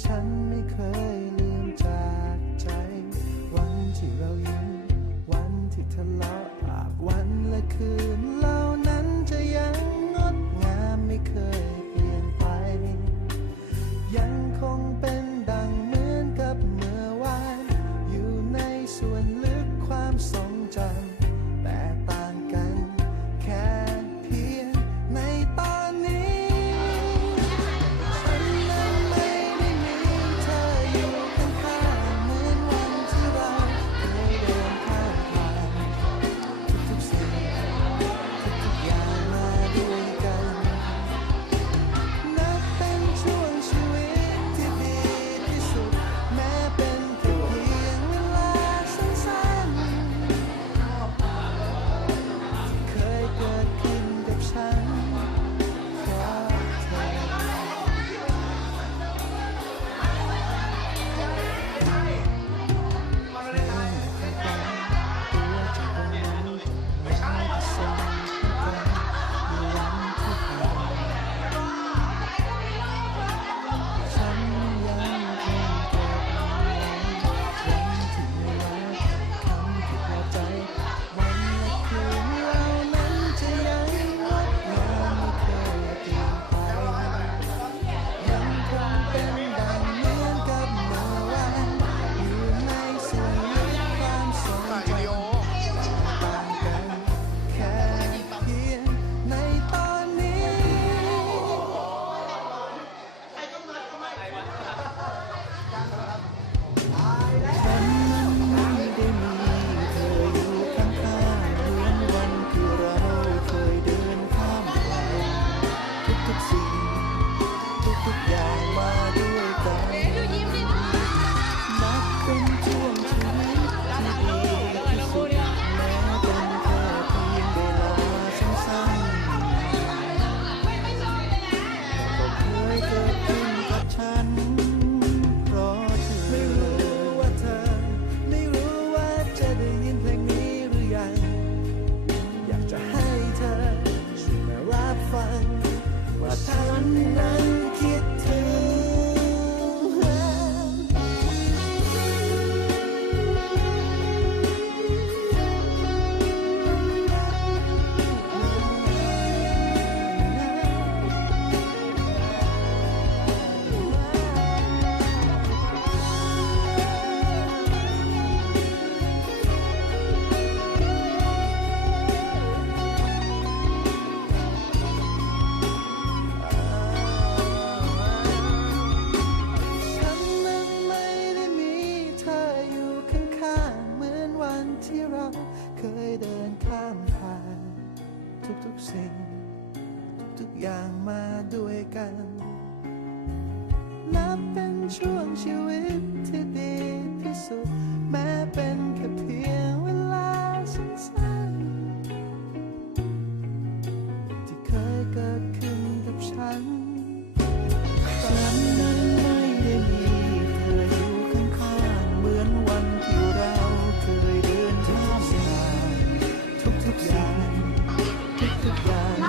ฉันไม่เคยลืมจากใจ วันที่เรายิ้มวันที่ทะเลาะปากวันและคืนเหล่านั้นจะยั ทุกสิ่ง ทุกอย่างมาด้วยกัน นับเป็นช่วงชีวิตที่ดีที่สุด แม้เป็นแค่เพียงเวลาสั้นๆที่เคยเกิดขึ้นกับฉัน ฉันนั้นไม่ได้มีเธออยู่ข้างๆเหมือนวันที่เราเคยเดินข้ามผ่นทุกๆอย่าง to ground.